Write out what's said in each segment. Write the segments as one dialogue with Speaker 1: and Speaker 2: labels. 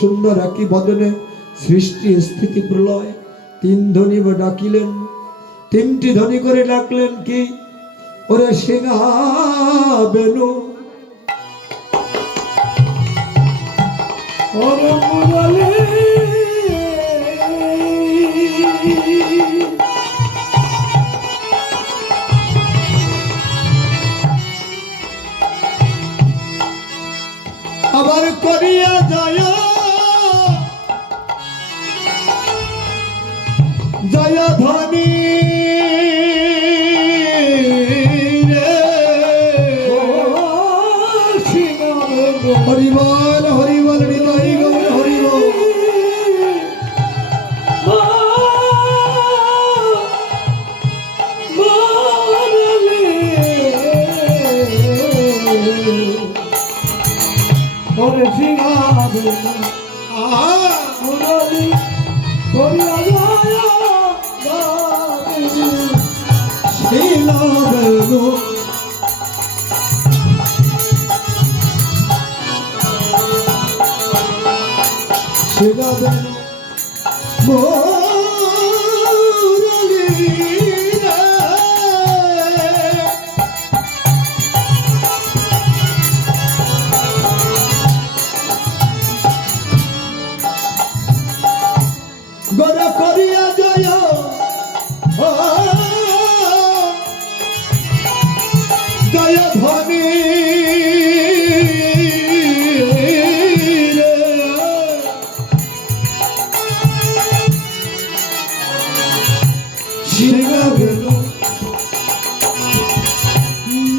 Speaker 1: শূন্য রাখি বদনে সৃষ্টি স্থিতি প্রলয়। তিন ধনী বা ডাকিলেন, তিনটি ধনী করে ডাকলেন কি? ওরে সিংহা বেনু ওরে ধনী হরিবল হরিবল হৃদয় গৌর হরিবল
Speaker 2: করে সিংহাবে
Speaker 1: আ
Speaker 2: মুরালি করিয়া যায়
Speaker 1: Oh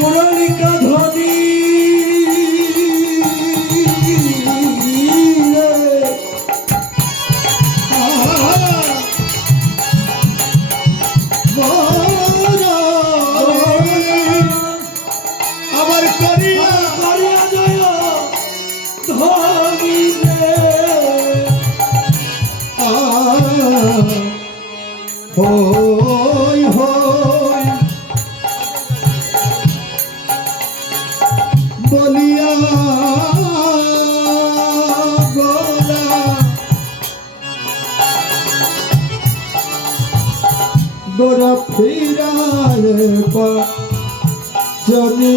Speaker 1: মুরলিকা গোরা ফিরার পা চলে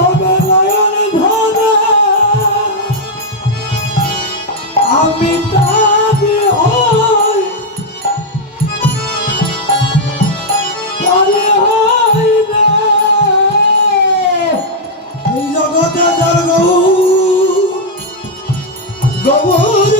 Speaker 2: এইভাবে
Speaker 1: নয়ন ধরে আমি না
Speaker 2: এই জগতে যার গৌর
Speaker 1: গৌর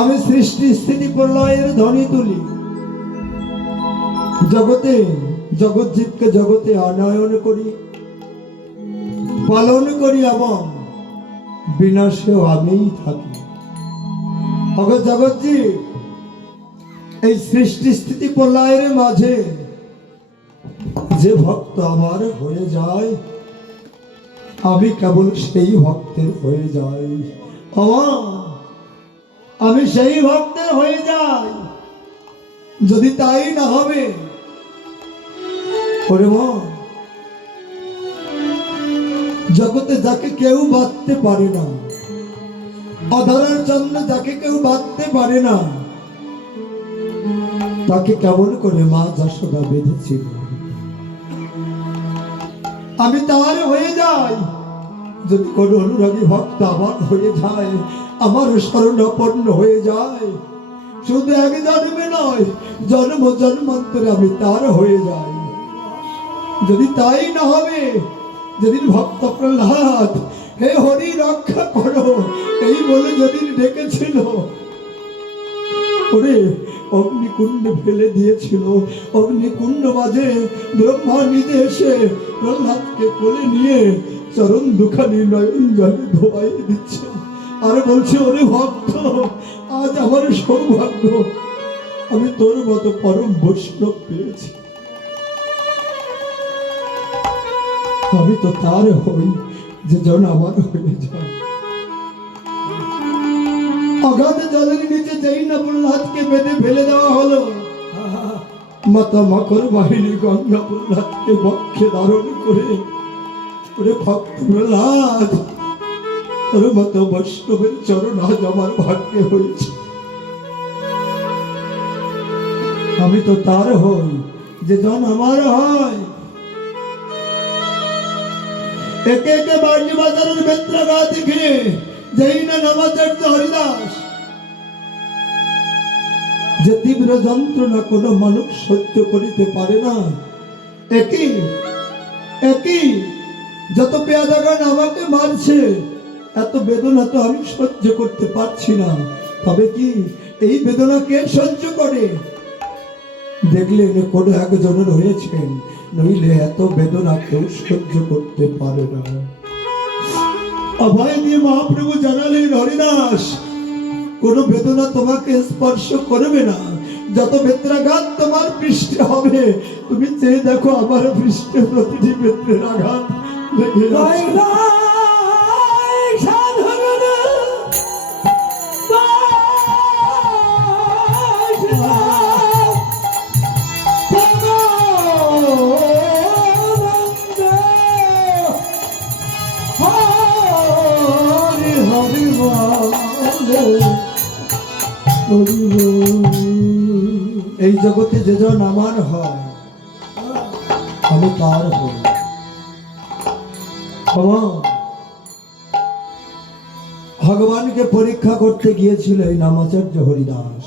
Speaker 1: আমি সৃষ্টি, স্থিতি, প্রলয়ের ধ্বনি তুলি। জগতে জগৎজীবকে জগতে আনয়ন করি। পালন করি এবং বিনাশেও আমিই থাকি। অগ জগৎজীব এই সৃষ্টি স্থিতি প্রলয়ের মাঝে যে ভক্ত আমার হয়ে যায়, আমি কেবল সেই ভক্তের হয়ে যাই। আমি সেই ভক্তের হয়ে যাই। যদি তাই না হবে জগতে যাকে কেউ বাঁধতে পারে না, অধরার জন্য যাকে কেউ বাঁধতে পারে না তাকে কেমন করে মা যশোদা বেঁধেছিল? আমি তার হয়ে যাই। যদি কোনো অনুরাগী ভক্ত আমার হয়ে যায়, আমার শরণাপন্ন হয়ে যায়। শুধু এক জন্মে নয়, জন্ম জন্মান্তরে আমি তার হয়ে যাই। যদি তাই না হবে, যেদিন ভক্ত প্রহ্লাদ, হে হরি রক্ষা করো, এই বলে যেদিন ডেকেছিল, ওরে অগ্নিকুণ্ড ফেলে দিয়েছিল। অগ্নিকুণ্ড মাঝে ব্রহ্মা নিজে এসে প্রহ্লাদকে কোলে নিয়ে চরণ দুখানি নয়ন জলে ধোয়াই দিচ্ছে। আর বলছে, ওরে ভক্ত, আজ আমার সৌভাগ্য। আমি তোর মতো পরম বৈষ্ণব পেয়েছি। আমি তো তার হই যে জন আমার হয়ে যায়। অগাধ জলের নিচে যেই না প্রহ্লাদকে বেঁধে ফেলে দেওয়া হলো, মাতা মাকর বাহিনী গঙ্গা প্রহ্লাদকে বক্ষে ধারণ করে ওরে ভক্ত প্রহ্লাদ ওর মতো বৈষ্ণবের চরণ আজ আমার ভাগ্যে হয়েছে। আমি তো তার হই, যে জন আমার হয়। একে একে বাড়ি বাজারের বেত্রাগা দেখে যে তীব্র যন্ত্রণা কোনো মানুষ সহ্য করিতে পারে না। একই একই, যত পেয়াদাগান আমাকে মারছে, এত বেদনা তো আমি সহ্য করতে পারছি না। তবে কি এই বেদনা কে সহ্য করে? দেখলেন কোনো একজনের হয়েছেন, নইলে এত বেদনা কেউ সহ্য করতে পারে না। অভয় দিয়ে মহাপ্রভু জানালেন হরিদাস কোন বেদনা তোমাকে স্পর্শ করবে না। যত বেত্রাঘাত তোমার পৃষ্ঠে হবে তুমি চেয়ে দেখো আমার পৃষ্ঠে প্রতিটি বেত্রের আঘাত লেগে এই জগতে যে যেজন আমার হয়, আমি তার হই। ভগবানকে পরীক্ষা করতে গিয়েছিল এই নামাচার্য হরিদাস।